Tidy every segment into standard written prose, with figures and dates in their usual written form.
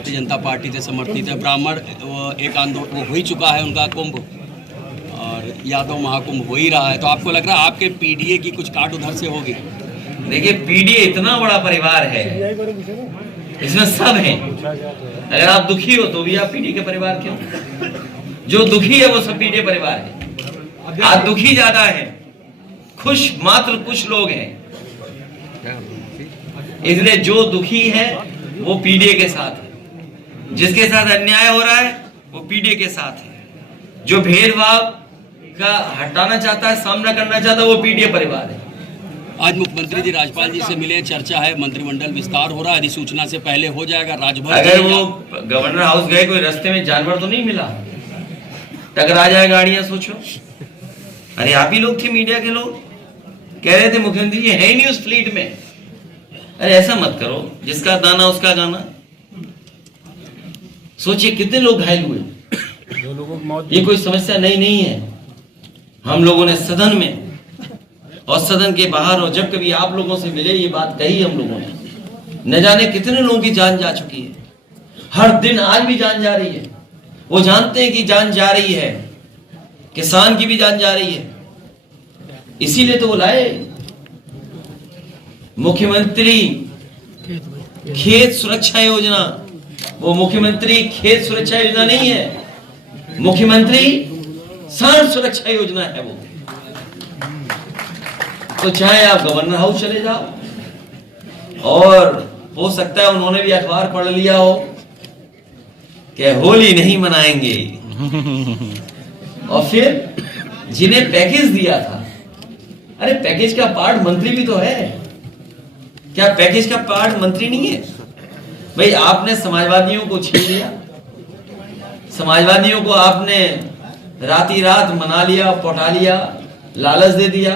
Bharatiya Janata party से समर्थित है। ब्राह्मण एक आंदोलन वो हो ही चुका है उनका कुंभ, और यादव महाकुंभ हो ही रहा है। तो आपको लग रहा है आपके पीडीए की कुछ काट उधर से होगी? देखिए, पीडीए इतना बड़ा परिवार है, इसमें सब हैं। अगर आप दुखी हो तो भी आप पीडीए के परिवार के हो। जो दुखी है वो सब पीडीए परिवार है। आज दुखी ज्यादा है, खुश मात्र कुछ लोग हैं। इसलिए जो दुखी है वो पीडीए के साथ है, जिसके साथ अन्याय हो रहा है वो पीडीए के साथ है, जो भेदभाव का हटाना चाहता है, सामना करना चाहता है, वो पीडीए परिवार है। आज मुख्यमंत्री जी राज्यपाल जी से मिले, चर्चा है, मंत्रिमंडल विस्तार हो रहा है, अधिसूचना से पहले हो जाएगा। राजभर अगर वो गवर्नर हाउस गए, कोई रास्ते में जानवर तो नहीं मिला, टकरा जाए गाड़ियां, सोचो। अरे आप ही लोग थे, मीडिया के लोग कह रहे थे मुख्यमंत्री जी है ही नहीं उस फ्लीट में। अरे ऐसा मत करो, जिसका दाना उसका गाना। सोचिए कितने लोग घायल हुए। ये कोई समस्या नहीं है। हम लोगों ने सदन में और सदन के बाहर और जब कभी आप लोगों से मिले ये बात कही हम लोगों ने। न जाने कितने लोगों की जान जा चुकी है, हर दिन आज भी जान जा रही है। वो जानते हैं कि जान जा रही है, किसान की भी जान जा रही है, इसीलिए तो वो लाए मुख्यमंत्री खेत सुरक्षा योजना। वो मुख्यमंत्री खेत सुरक्षा योजना नहीं है, मुख्यमंत्री सांड सुरक्षा योजना है वो। तो चाहे आप गवर्नर हाउस चले जाओ, और हो सकता है उन्होंने भी अखबार पढ़ लिया हो कि होली नहीं मनाएंगे, और फिर जिन्हें पैकेज दिया था, अरे पैकेज का पार्ट मंत्री भी तो है, क्या पैकेज का पार्ट मंत्री नहीं है? भाई आपने समाजवादियों को छीन लिया, समाजवादियों को आपने राती रात मना लिया, पटा लिया, लालच दे दिया,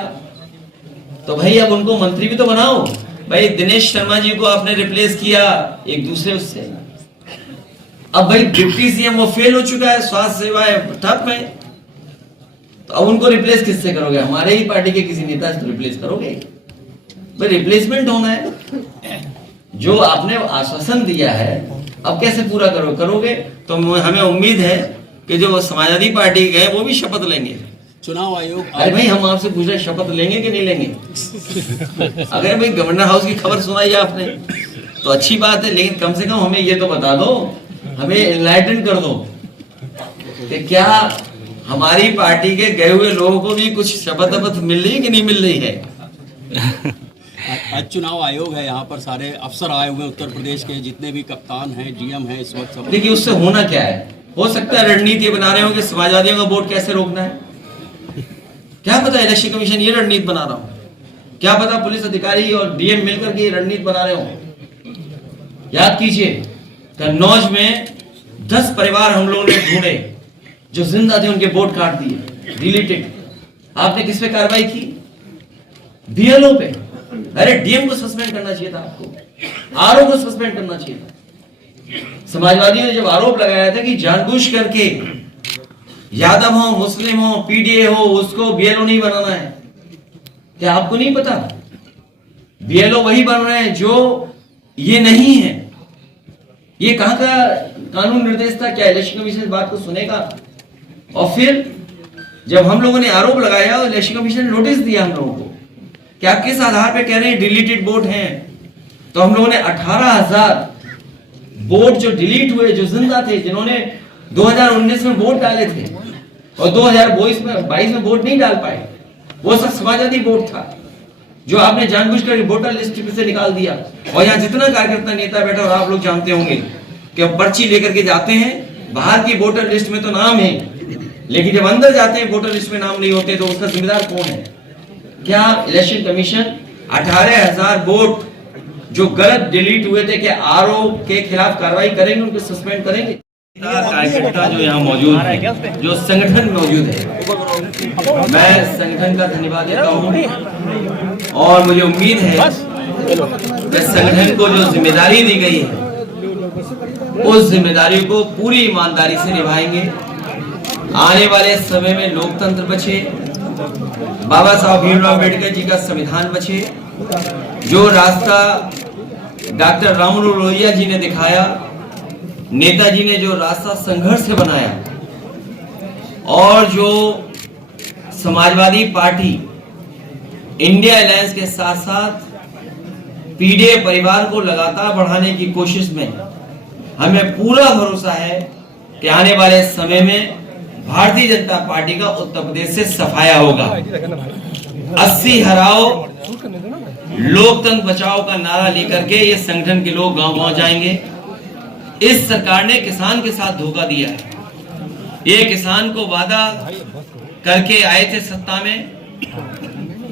तो भाई अब उनको मंत्री भी तो बनाओ। भाई दिनेश शर्मा जी को आपने रिप्लेस किया एक दूसरे उससे। अब भाई डिप्टी सीएम वो फेल हो चुका है, स्वास्थ्य सेवाएं ठप है, तो अब उनको रिप्लेस किससे करोगे? हमारे ही पार्टी के किसी नेता से तो रिप्लेस करोगे। भाई रिप्लेसमेंट होना है। जो आपने आश्वासन दिया है अब कैसे पूरा करोगे? तो हमें उम्मीद है कि जो समाजवादी पार्टी गए वो भी शपथ लेंगे। चुनाव आयोग, अरे भाई हम आपसे पूछ रहे शपथ लेंगे कि नहीं लेंगे? अगर भाई गवर्नर हाउस की खबर सुनाई आपने तो अच्छी बात है, लेकिन कम से कम हमें ये तो बता दो, हमें एनलाइटन कर दो कि क्या हमारी पार्टी के गए हुए लोगों को भी कुछ शपथ मिल रही है कि नहीं मिल रही है। आज चुनाव आयोग है, यहाँ पर सारे अफसर आए हुए उत्तर प्रदेश के, जितने भी कप्तान हैं, जीएम हैं इस वक्त सब। देखिए उससे होना क्या है, हो सकता है रणनीति बना रहे हो कि समाजवादियों का वोट कैसे रोकना है। क्या पता इलेक्शन कमीशन ये रणनीति बना रहा हो, क्या पता पुलिस अधिकारी और डीएम मिलकर के ये रणनीति बना रहे हो। याद कीजिए कन्नौज में 10 परिवार हम लोगों ने ढूंढे जो जिंदा थे, उनके वोट काट दिए, डिलीटेड। आपने किस पे कार्रवाई की? बीएलओ पे। अरे डीएम को सस्पेंड करना चाहिए था, आपको आरओ को सस्पेंड करना चाहिए था। समाजवादियों ने जब आरोप लगाया था कि जानबूझ करके यादव हो, मुस्लिम हो, पीडीए हो, उसको बीएलओ नहीं बनाना है, क्या आपको नहीं पता? बीएलओ वही बन रहे हैं जो ये नहीं है। ये कहां का कानून निर्देश था? क्या इलेक्शन कमीशन इस बात को सुनेगा? और फिर जब हम लोगों ने आरोप लगाया, इलेक्शन कमीशन ने नोटिस दिया हम लोगों को कि आप किस आधार पे कह रहे हैं डिलीटेड वोट हैं, तो हम लोगों ने 18,000 वोट जो डिलीट हुए, जो जिंदा थे, जिन्होंने 2019 में वोट डाले थे और 2022 में वोट नहीं डाल पाए, वो सब समाजवादी वोट था जो आपने जानबूझकर वोटर लिस्ट से निकाल दिया। और यहाँ जितना कार्यकर्ता नेता बैठा, और आप लोग जानते होंगे कि पर्ची लेकर के जाते हैं, बाहर की वोटर लिस्ट में तो नाम है, लेकिन जब अंदर जाते हैं वोटर लिस्ट में नाम नहीं होते, तो उसका जिम्मेदार कौन है? क्या इलेक्शन कमीशन 18,000 वोट जो गलत डिलीट हुए थे, क्या आरओ के खिलाफ कार्रवाई करेंगे, उनको सस्पेंड करेंगे? कार्यकर्ता जो यहाँ मौजूद है, जो संगठन मौजूद है, मैं संगठन का धन्यवाद देता हूँ, और मुझे उम्मीद है कि संगठन को जो जिम्मेदारी दी गई है उस जिम्मेदारी को पूरी ईमानदारी से निभाएंगे। आने वाले समय में लोकतंत्र बचे, बाबा साहब भीमराव अम्बेडकर जी का संविधान बचे, जो रास्ता डॉक्टर राममनोहर लोहिया जी ने दिखाया नेताजी ने जो रास्ता संघर्ष से बनाया और जो समाजवादी पार्टी इंडिया अलायंस के साथ साथ पीडीए परिवार को लगातार बढ़ाने की कोशिश में हमें पूरा भरोसा है कि आने वाले समय में भारतीय जनता पार्टी का उत्तर प्रदेश से सफाया होगा। 80 हराओ लोकतंत्र बचाओ का नारा लेकर के ये संगठन के लोग गांव-गांव जाएंगे। इस सरकार ने किसान के साथ धोखा दिया है। ये किसान को वादा करके आए थे सत्ता में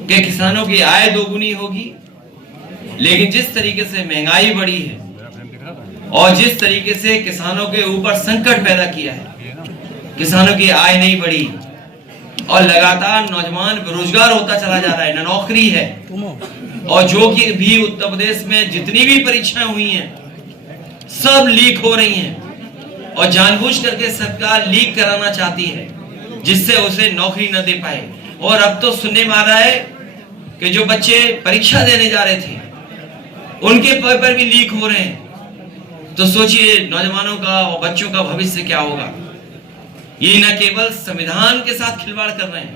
कि किसानों की आय दोगुनी होगी, लेकिन जिस तरीके से महंगाई बढ़ी है और जिस तरीके से किसानों के ऊपर संकट पैदा किया है, किसानों की आय नहीं बढ़ी और लगातार नौजवान बेरोजगार होता चला जा रहा है, न नौकरी है। और जो कि भी उत्तर प्रदेश में जितनी भी परीक्षाएं हुई हैं सब लीक हो रही हैं और जानबूझ करके सरकार लीक कराना चाहती है जिससे उसे नौकरी न दे पाए। और अब तो सुनने में आ रहा है कि जो बच्चे परीक्षा देने जा रहे थे उनके पेपर भी लीक हो रहे हैं। तो सोचिए नौजवानों का और बच्चों का भविष्य क्या होगा। ये न केवल संविधान के साथ खिलवाड़ कर रहे हैं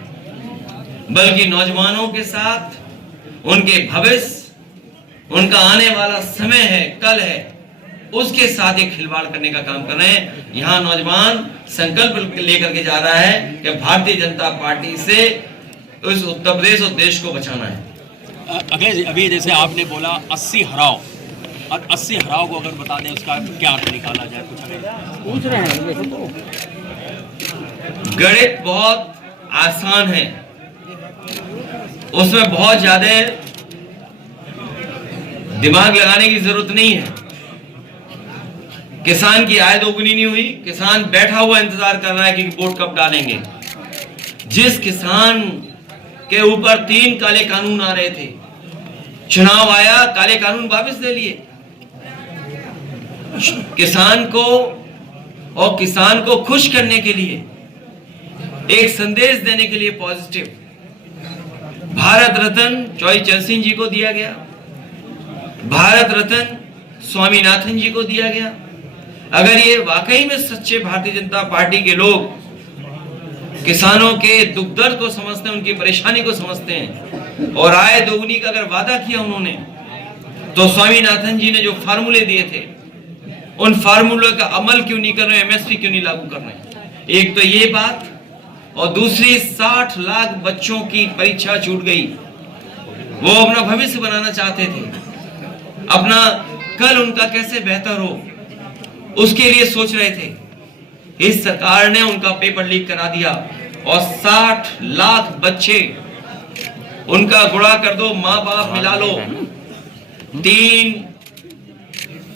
बल्कि नौजवानों के साथ उनके भविष्य, उनका आने वाला समय है, कल है, उसके साथ एक खिलवाड़ करने का काम कर रहे हैं। यहाँ नौजवान संकल्प लेकर के जा रहा है कि भारतीय जनता पार्टी से उस उत्तर प्रदेश और देश को बचाना है। अखिलेश जी, अभी जैसे आपने बोला 80 हराओ, और 80 हराओ को अगर बता दें उसका क्या अर्थ निकाला जाए, कुछ पूछ रहे हैं। गणित बहुत आसान है, उसमें बहुत ज्यादा दिमाग लगाने की जरूरत नहीं है। किसान की आय दोगुनी नहीं हुई, किसान बैठा हुआ इंतजार कर रहा है कि वोट कब डालेंगे। जिस किसान के ऊपर 3 काले कानून आ रहे थे, चुनाव आया, काले कानून वापस ले लिए। किसान को खुश करने के लिए, एक संदेश देने के लिए पॉजिटिव भारत रत्न चौधरी चरण सिंह जी को दिया गया, भारत रत्न स्वामीनाथन जी को दिया गया। अगर ये वाकई में सच्चे भारतीय जनता पार्टी के लोग किसानों के दुख दर्द को समझते हैं, उनकी परेशानी को समझते हैं और आय दोगुनी का अगर वादा किया उन्होंने, तो स्वामीनाथन जी ने जो फार्मूले दिए थे उन फार्मूले का अमल क्यों नहीं कर रहे, एमएसपी क्यों नहीं लागू कर रहे। एक तो ये बात, और दूसरी 60 लाख बच्चों की परीक्षा छूट गई। वो अपना भविष्य बनाना चाहते थे, अपना कल उनका कैसे बेहतर हो उसके लिए सोच रहे थे। इस सरकार ने उनका पेपर लीक करा दिया और 60 लाख बच्चे, उनका गुणा कर दो, माँ बाप मिला लो, 3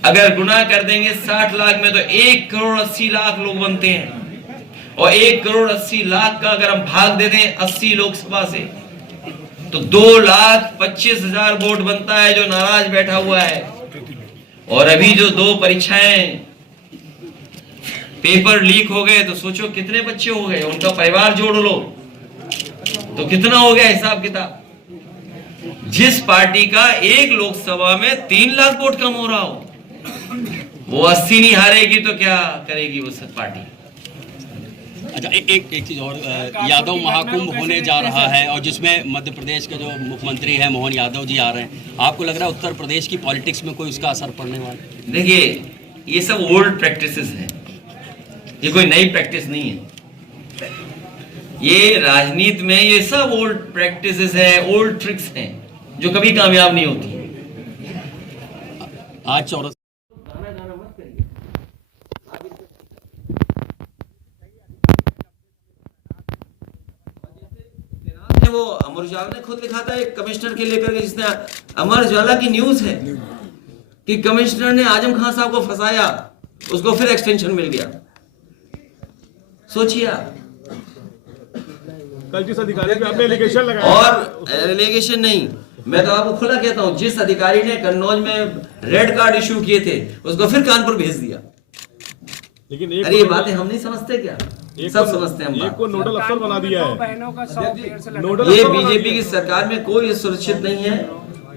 अगर गुणा कर देंगे 60 लाख में तो 1 करोड़ 80 लाख लोग बनते हैं। और 1 करोड़ 80 लाख का अगर हम भाग दे दें 80 लोकसभा से तो 2,25,000 वोट बनता है जो नाराज बैठा हुआ है। और अभी जो 2 परीक्षाएं पेपर लीक हो गए तो सोचो कितने बच्चे हो गए, उनका परिवार जोड़ लो तो कितना हो गया हिसाब किताब। जिस पार्टी का एक लोकसभा में 3 लाख वोट कम हो रहा हो, वो 80 नहीं हारेगी तो क्या करेगी वो सब पार्टी। अच्छा, एक चीज और, यादव महाकुंभ होने जा रहा है और जिसमें मध्य प्रदेश के जो मुख्यमंत्री हैं मोहन यादव जी आ रहे हैं, आपको लग रहा है उत्तर प्रदेश की पॉलिटिक्स में कोई उसका असर पड़ने वाला है? देखिए, ये सब ओल्ड प्रैक्टिसेस हैं, ये कोई नई प्रैक्टिस नहीं है। ये राजनीति में ये सब ओल्ड प्रैक्टिसेस है, ओल्ड ट्रिक्स हैं जो कभी कामयाब नहीं होती। आज चौरस वो अमर उजाला ने खुद लिखा था एक कमिश्नर के लेकर के, जिसने अमर उजाला की न्यूज है कि कमिश्नर ने आजम खान साहब को फंसाया, उसको फिर एक्सटेंशन मिल गया। सोचिए कल जिस अधिकारी पे आपने एलिगेशन लगाया, और एलिगेशन नहीं, मैं तो आपको खुला कहता हूं, जिस अधिकारी ने कन्नौज में रेड कार्ड इश्यू किए थे उसको फिर कानपुर भेज दिया। लेकिन अरे ये बातें हम नहीं समझते क्या? सब समझते हैं हम। एक को नोडल अफसर बना दिया है। ये बीजेपी की सरकार में कोई सुरक्षित नहीं है।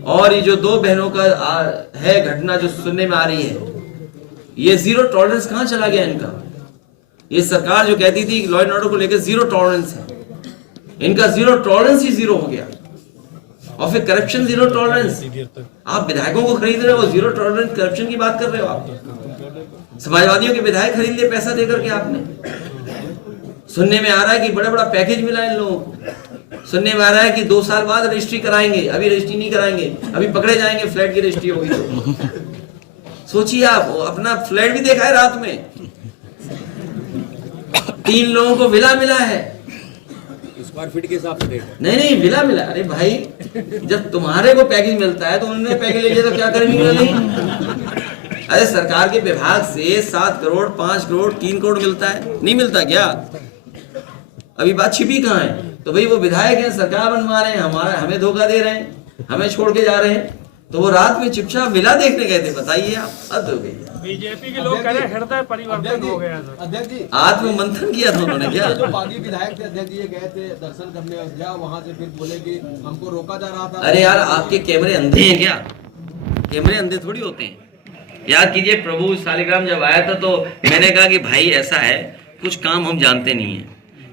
और ये जो 2 बहनों का है घटना जो सुनने में आ रही है, ये जीरो टॉलरेंस कहां चला गया इनका? ये सरकार जो कहती थी लॉ एंड ऑर्डर को लेकर जीरो टॉलरेंस है, इनका जीरो टॉलरेंस ही जीरो हो गया। और फिर करप्शन जीरो टॉलरेंस, आप विधायकों को खरीद रहे हो, जीरो टॉलरेंस करप्शन की बात कर रहे हो आप। समाजवादियों के विधायक खरीद लिए पैसा देकर के आपने। सुनने में आ रहा है कि बड़ा बड़ा पैकेज मिला है इन लोगों को। सुनने में आ रहा है कि 2 साल बाद रजिस्ट्री कराएंगे, अभी रजिस्ट्री नहीं कराएंगे, अभी पकड़े जाएंगे फ्लैट की रजिस्ट्री होगी तो। सोचिए आप, अपना फ्लैट भी देखा है रात में, 3 लोगों को विला मिला है, स्क्वायर फीट के हिसाब से नहीं विला मिला। अरे भाई, जब तुम्हारे को पैकेज मिलता है तो उन्होंने पैकेज ले लिया तो क्या करेंगे? नहीं, अरे सरकार के विभाग से 7 करोड़ 5 करोड़ 3 करोड़ मिलता है, नहीं मिलता क्या? अभी बात छिपी कहाँ है? तो भाई वो विधायक हैं, सरकार बनवा रहे हैं, हमें धोखा दे रहे हैं, हमें छोड़ के जा रहे हैं। तो वो रात में चुपचाप विला देखने गए थे। बताइए आप, हद हो गई। बीजेपी के लोग कह रहे हैं हृदय परिवर्तन हो गया। अध्यक्ष जी, आत्म मंथन किया था उन्होंने क्या? जो बागी विधायक थे अध्यक्ष जी, ये गए थे दर्शन करने अयोध्या, वहां से फिर बोले कि हमको रोका जा रहा था। अरे यार, आपके कैमरे अंधे हैं क्या? कैमरे अंधे थोड़ी होते हैं। याद कीजिए, प्रभु शालिग्राम जब आया था तो मैंने कहा कि भाई ऐसा है, कुछ काम हम जानते नहीं है,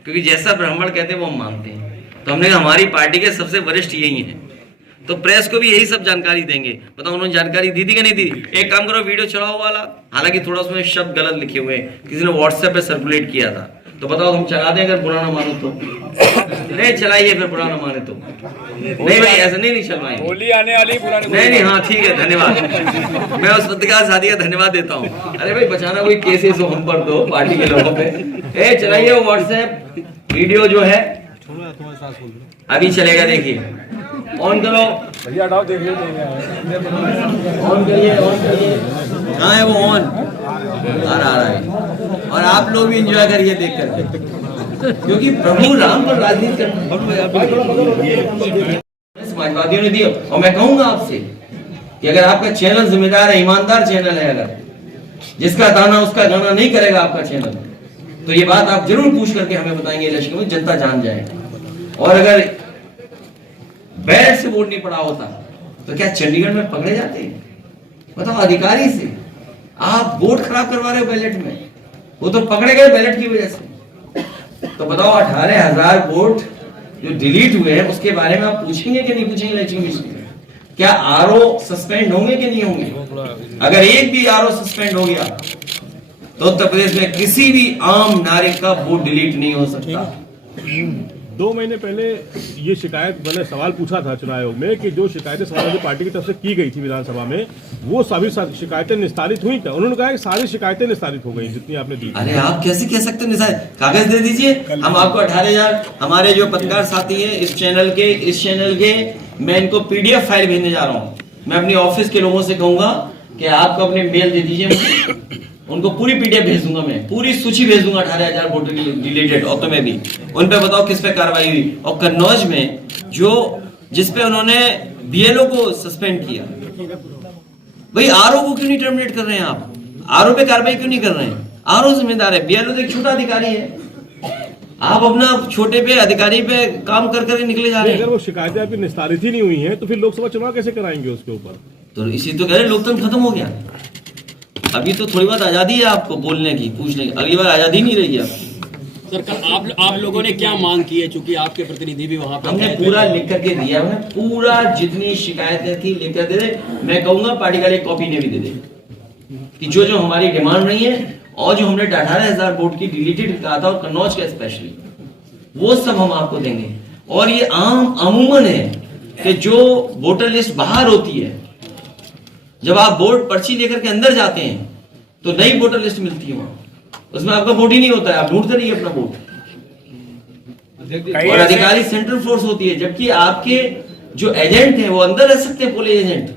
क्योंकि जैसा ब्राह्मण कहते हैं वो हम मानते हैं। तो हमने कहा हमारी पार्टी के सबसे वरिष्ठ यही हैं, तो प्रेस को भी यही सब जानकारी देंगे। बताओ उन्होंने जानकारी दी थी कि नहीं दी? एक काम करो, वीडियो चलाओ वाला, हालांकि थोड़ा उसमें शब्द गलत लिखे हुए हैं, किसी ने व्हाट्सएप पे सर्कुलेट किया था। तो बताओ हम चला दें, अगर बुरा ना मानो तो? नहीं चलाइए, फिर बुरा ना माने तो नहीं भाई, ऐसा नहीं चलवाएंगे। होली आने वाली, बुरा नहीं हाँ ठीक है, धन्यवाद। मैं उस पत्रकार साथी का धन्यवाद देता हूँ। अरे भाई, बचाना कोई केसेस हो हम पर दो पार्टी के लोगों पे। चलाइए वो व्हाट्सएप वीडियो जो है, अभी चलेगा, देखिए, ऑन करो भैया, हटाओ, देख लो, ऑन करिए, ऑन करिए। कहाँ है वो? ऑन आ रहा है। और आप लोग भी एंजॉय करिए देख कर, क्योंकि प्रभु राम पर राजनीति करना समाजवादियों ने दिया। और मैं कहूंगा आपसे कि अगर आपका चैनल जिम्मेदार है, ईमानदार चैनल है, अगर जिसका दाना उसका गाना नहीं करेगा आपका चैनल, तो ये बात आप जरूर पूछ करके हमें बताएंगे इलेक्शन में, जनता जान जाए। और अगर बैलेट से वोट नहीं पड़ा होता तो क्या चंडीगढ़ में पकड़े जाते? बताओ, अधिकारी से आप वोट खराब करवा रहे हो बैलेट में, वो तो पकड़े गए बैलेट की वजह से। तो बताओ, 18,000 वोट जो डिलीट हुए हैं उसके बारे में आप पूछेंगे कि नहीं पूछेंगे इलेक्शन कमीशन में? क्या आरओ सस्पेंड होंगे कि नहीं होंगे? अगर एक भी आरओ सस्पेंड हो गया तो उत्तर प्रदेश में किसी भी आम नागरिक का वोट डिलीट नहीं हो सकता। 2 महीने पहले ये शिकायत, मैंने सवाल पूछा था चुनाव आयोग में कि जो शिकायतें समाजवादी पार्टी की तरफ से की गई थी विधानसभा में, वो सभी शिकायतें निस्तारित हुई क्या? उन्होंने कहा कि सारी शिकायतें निस्तारित हो गई जितनी आपने दी। अरे आप कैसे कह सकते हैं निस्तारित? कागज दे दीजिए, हम आपको 18,000 हमारे जो पत्रकार साथी हैं इस चैनल के मैं इनको पीडीएफ फाइल भेजने जा रहा हूँ। मैं अपनी ऑफिस के लोगों से कहूंगा कि आपको अपने मेल दे दीजिए मुझे, उनको पूरी पीडीएफ भेज दूंगा, मैं पूरी सूची भेज दूंगा 18,000 वोटर की डिलीटेड। और तुम्हें भी उन पे बताओ किस पे कार्रवाई हुई। और कन्नौज में जिस पे उन्होंने बीएलओ को सस्पेंड किया, भाई आरओ को क्यों नहीं टर्मिनेट कर रहे हैं आप? आरओ पे कार्रवाई क्यों नहीं कर रहे हैं? आरओ जिम्मेदार है, बीएलओ तो एक छोटा अधिकारी है। आप अपना छोटे पे अधिकारी पे काम कर कर निकले जा रहे हैं। अगर वो शिकायतें आपकी निस्तारित ही नहीं हुई हैं तो फिर लोकसभा चुनाव कैसे कराएंगे उसके ऊपर? तो इसी तो कह रहे लोकतंत्र खत्म हो गया। अभी तो थोड़ी बहुत आजादी है आपको बोलने की, पूछने की, अगली बार आजादी नहीं रही आपकी। सर, कल आप लोगों ने क्या मांग की है? चूंकि आपके प्रतिनिधि भी वहां पे हमने पूरा लिख करके दिया, हमने पूरा जितनी शिकायतें थी लिख कर दे दे। मैं कहूंगा पार्टी का एक कॉपी ने भी दे दे कि जो हमारी डिमांड रही है और जो हमने 18,000 वोट की डिलीटेड कहा था, और कन्नौज का स्पेशली, वो सब हम आपको देंगे। और ये अमूमन है कि जो वोटर लिस्ट बाहर होती है, जब आप वोट पर्ची लेकर के अंदर जाते हैं तो नई वोटर लिस्ट मिलती है, वहां उसमें आपका वोट ही नहीं होता है, आप ढूंढते रहिए अपना वोट। और अधिकारी सेंट्रल फोर्स होती है, जबकि आपके जो एजेंट हैं वो अंदर रह सकते हैं, पोलिंग एजेंट,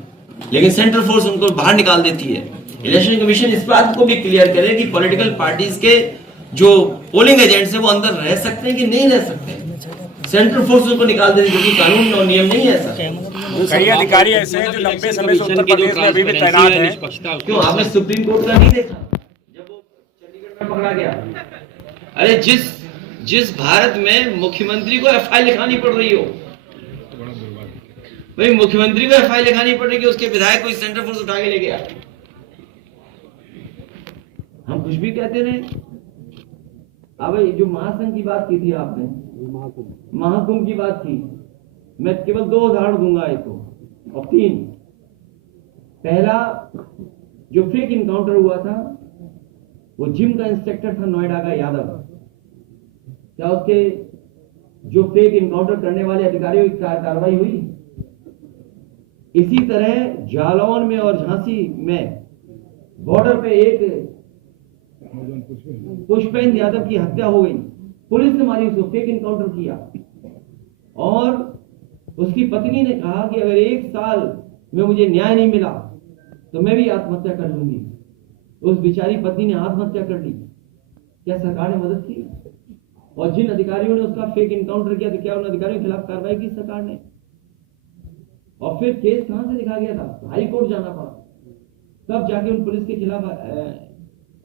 लेकिन सेंट्रल फोर्स उनको बाहर निकाल देती है। इलेक्शन कमीशन इस बात को भी क्लियर करे कि पॉलिटिकल पार्टीज के जो पोलिंग एजेंट्स हैं वो अंदर रह सकते हैं कि नहीं रह सकते। सेंट्रल फोर्स उनको निकाल देती है, क्योंकि कानून और नियम नहीं है ऐसा। कई अधिकारी ऐसे हैं जो लंबे समय से उत्तर प्रदेश में अभी भी तैनात हैं। क्यों आपने सुप्रीम कोर्ट का नहीं देखा जब वो चंडीगढ़ में पकड़ा गया? अरे जिस भारत में मुख्यमंत्री को एफआईआर लिखानी पड़ रही हो, भाई मुख्यमंत्री को एफआईआर लिखानी पड़ रही है, उसके विधायक को सेंट्रल फोर्स उठा के ले गया। कुछ भी कहते रहे। अब ये जो महासंघ की बात की थी आपने, महाकुंभ की बात की, मैं केवल 2 उदाहरण दूंगा एक और 3। पहला, जो फेक इनकाउंटर हुआ था, वो जिम का इंस्पेक्टर था नोएडा का यादव। क्या उसके जो फेक इनकाउंटर करने वाले अधिकारियों की कार्रवाई हुई? इसी तरह जालौन में और झांसी में बॉर्डर पे एक पुष्पेंद्र यादव की हत्या हो गई, पुलिस ने मारी उसको, फेक इनकाउंटर किया। और उसकी पत्नी ने कहा कि अगर 1 साल में मुझे न्याय नहीं मिला तो मैं भी आत्महत्या कर लूंगी। उस बेचारी पत्नी ने आत्महत्या कर ली। क्या सरकार ने मदद की? और जिन अधिकारियों ने उसका फेक इनकाउंटर किया, तो क्या उन अधिकारियों के खिलाफ कार्रवाई की सरकार ने? और फिर केस कहां से लिखा गया था? हाई कोर्ट जाना पड़ा, तब जाके उन पुलिस के खिलाफ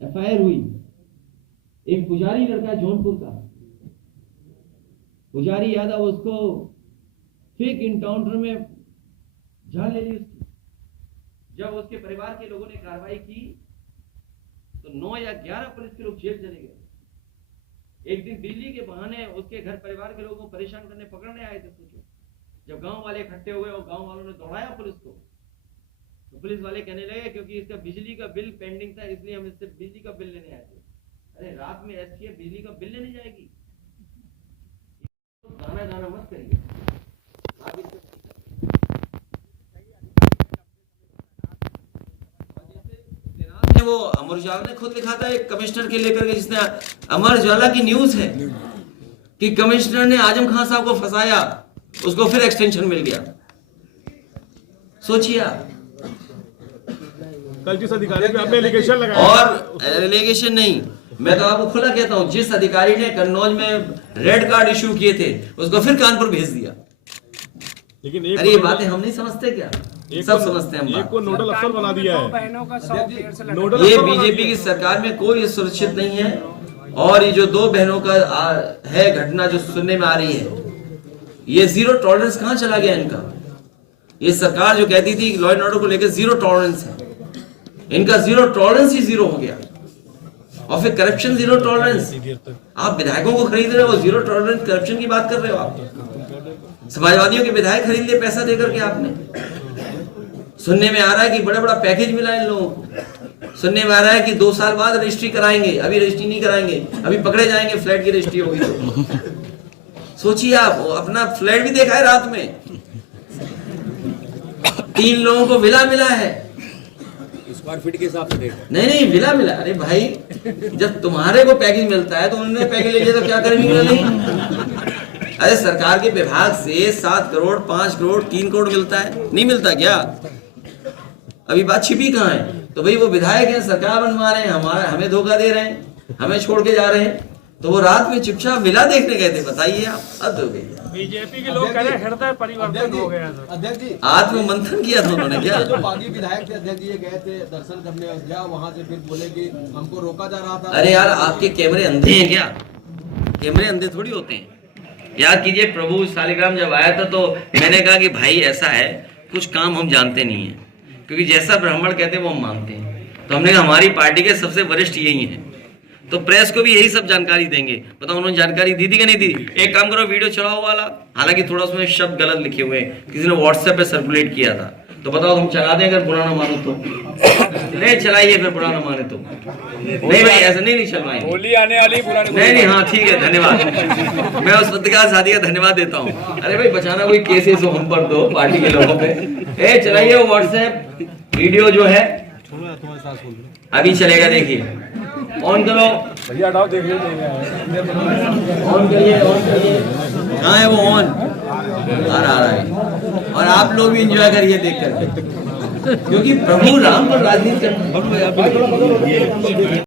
FIR हुई। एक पुजारी लड़का जौनपुर का, पुजारी यादव, उसको फेक इनकाउंटर में जान ले ली उसकी। जब उसके परिवार के लोगों ने कार्रवाई की तो 9 या 11 पुलिस के लोग जेल चले गए। एक दिन दिल्ली के बहाने उसके घर परिवार के लोगों को परेशान करने पकड़ने आए थे। सोचो, जब गांव वाले इकट्ठे हुए और गांव वालों ने दौड़ाया पुलिस को, तो पुलिस वाले कहने लगे क्योंकि इसका बिजली का बिल पेंडिंग था इसलिए हम इससे बिजली का बिल लेने आए थे। अरे रात में STF बिजली का बिल लेने जाएगी? गाना गाना मत करिए आप। वो अमर उजाला ने खुद लिखा था एक कमिश्नर के लेकर के, जिसने अमर उजाला की न्यूज है कि कमिश्नर ने आजम खान साहब को फंसाया, उसको फिर एक्सटेंशन मिल गया। सोचिए कल जिस अधिकारी पे आपने एलिगेशन लगाया, और एलिगेशन नहीं, मैं तो आपको खुला कहता हूं, जिस अधिकारी ने कन्नौज में रेड कार्ड इश्यू किए थे उसको फिर कानपुर भेज दिया। लेकिन अरे ये बातें हम नहीं समझते क्या? सब समझते हैं हम। एक को नोडल अफसर बना दिया है। ये बीजेपी की सरकार में कोई सुरक्षित नहीं है। और ये जो 2 बहनों का है घटना जो सुनने में आ रही है, ये 0 टॉलरेंस कहां चला गया इनका? ये सरकार जो कहती थी लॉ एंड ऑर्डर को लेकर 0 टॉलरेंस है, इनका 0 टॉलरेंस ही 0 हो गया। और फिर करप्शन 0 टॉलरेंस। आप विधायकों को खरीद रहे हो, 0 टॉलरेंस करप्शन की बात कर रहे हो आप। समाजवादियों के विधायक खरीद लिए पैसा देकर के आपने। सुनने में आ रहा है कि बड़ा बड़ा पैकेज मिला इन लोगों को। सुनने में आ रहा है कि 2 साल बाद रजिस्ट्री कराएंगे, अभी रजिस्ट्री नहीं कराएंगे, अभी पकड़े जाएंगे फ्लैट की रजिस्ट्री होगी तो। सोचिए आप, अपना फ्लैट भी देखा है रात में। 3 लोगों को विला मिला है, स्क्वायर फीट के हिसाब से नहीं विला मिला। अरे भाई, जब तुम्हारे को पैकेज मिलता है तो उन्होंने पैकेज ले लिया तो क्या करेंगे? नहीं, अरे सरकार के विभाग से 7 करोड़ 5 करोड़ 3 करोड़ मिलता है, नहीं मिलता क्या? अभी बात छिपी कहाँ है? तो भाई वो विधायक है, सरकार बनवा रहे हैं, हमें धोखा दे रहे हैं, हमें छोड़ के जा रहे हैं। तो वो रात में चुपचाप विला देखने गए थे। बताइए आप, हद हो गई। बीजेपी के लोग कह रहे हैं हृदय परिवर्तन हो गया। अध्यक्ष जी, आत्म मंथन किया था उन्होंने क्या? जो बागी विधायक थे अध्यक्ष जी, ये गए थे दर्शन करने अयोध्या, वहां से फिर बोले कि हमको रोका जा रहा था। अरे यार, आपके कैमरे अंधे हैं क्या? कैमरे अंधे थोड़ी होते हैं। याद कीजिए, प्रभु शालिग्राम जब आया था तो मैंने कहा कि भाई ऐसा है, कुछ काम हम जानते नहीं है, क्योंकि जैसा ब्राह्मण कहते हैं वो हम मानते हैं। तो हमने कहा हमारी पार्टी के सबसे वरिष्ठ यही हैं, तो प्रेस को भी यही सब जानकारी देंगे। बताओ उन्होंने जानकारी दी थी कि नहीं दी? एक काम करो, वीडियो चलाओ वाला, हालांकि थोड़ा उसमें शब्द गलत लिखे हुए हैं, किसी ने व्हाट्सएप पे सर्कुलेट किया था। तो बताओ हम चला दें अगर बुरा ना मानो तो? नहीं चलाइए, फिर बुरा ना माने तो नहीं भाई, ऐसा नहीं चलवाएंगे। होली आने वाली, बुरा नहीं हाँ ठीक है, धन्यवाद। मैं उस पत्रकार साथी का धन्यवाद देता हूँ। अरे भाई, बचाना कोई केसेस हो हम पर दो पार्टी के लोगों पे। चलाइए व्हाट्सएप वीडियो जो है अभी चलेगा, देखिए ऑन करो भैया, हटाओ, देखिए ऑन करिए, ऑन करिए। कहाँ है वो? ऑन आ रहा है। और आप लोग भी एंजॉय करिए देख करके, क्योंकि प्रभु राम पर राजनीति करते हैं।